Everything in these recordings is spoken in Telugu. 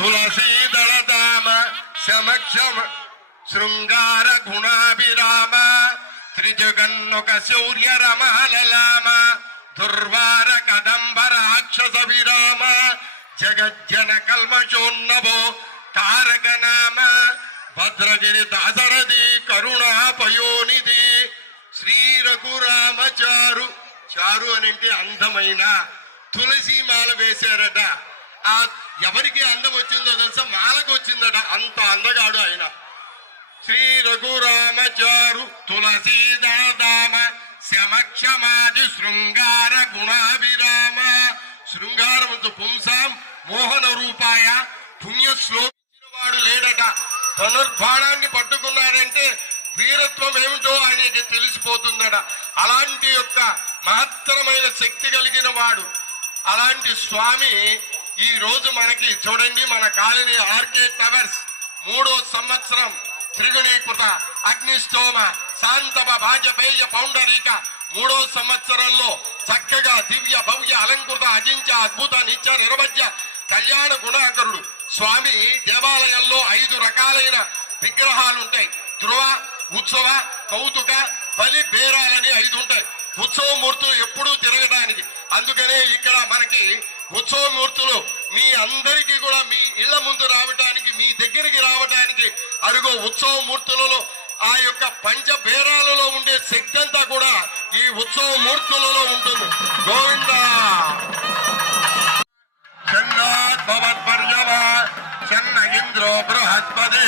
తులసీదళదామ సమక్షమ శృంగార గుణాభిరామ త్రిజగన్నొక శౌర్య రమహలలామ దుర్వార కదంబ రాక్షస విరామ జగజ్జన కల్మషోన్నభో తారక నామ భద్రగిరి దాసరథి కరుణాపయోనిధి శ్రీ రఘురామచారు చారు చారు అంటే అందమైన తులసి మాల వేశారట. ఆ ఎవరికి వచ్చిందట అంత అందగాడు ఆయన. శ్రీ రఘురామచారు తులసీదామ శమక్షమాది శృంగార గుణాభిరామ. శృంగారముతో పుంసాం మోహన రూపాయ పుణ్య శ్లోకించిన వాడు లేడట. ధనుర్బాణాన్ని పట్టుకున్నాడంటే వీరత్వం ఏమిటో ఆయనకి తెలిసిపోతుందట. అలాంటి యొక్క మహత్తరమైన శక్తి కలిగిన వాడు. అలాంటి స్వామి ఈ రోజు మనకి చూడండి మన కాలనీ ఆర్కే టవర్స్ మూడో సంవత్సరం త్రిగుణీకృత అగ్నిష్టోమ శాంతవ భాజపేయ పౌండరీక మూడో సంవత్సరంలో చక్కగా దివ్య భవ్య అలంకృత అజించ అద్భుత నిత్య నిర్వజ్య కళ్యాణ గుణాకరుడు. స్వామి దేవాలయంలో ఐదు రకాలైన విగ్రహాలుంటాయి. ధ్రువ ఉత్సవ కౌతుక బలి బేరాలని ఐదు ఉంటాయి ఉత్సవమూర్తులు ఎప్పుడూ తిరగడానికి అందుకనే ఇక్కడ మనకి ఉత్సవమూర్తులు మీ అందరికీ కూడా మీ ఇళ్ళ ముందు రావడానికి మీ దగ్గరికి రావడానికి అరుగో ఉత్సవమూర్తులలో ఆ యొక్క పంచభేరాలలో ఉండే శక్తి అంతా కూడా ఈ ఉత్సవమూర్తులలో ఉంటుంది. గోవిందా! చెన్నాద్భవత్పర్యవ చెన్న ఇంద్రో బృహస్పతి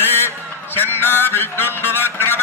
చన్న విష్ణుండురక్రమ క్రమ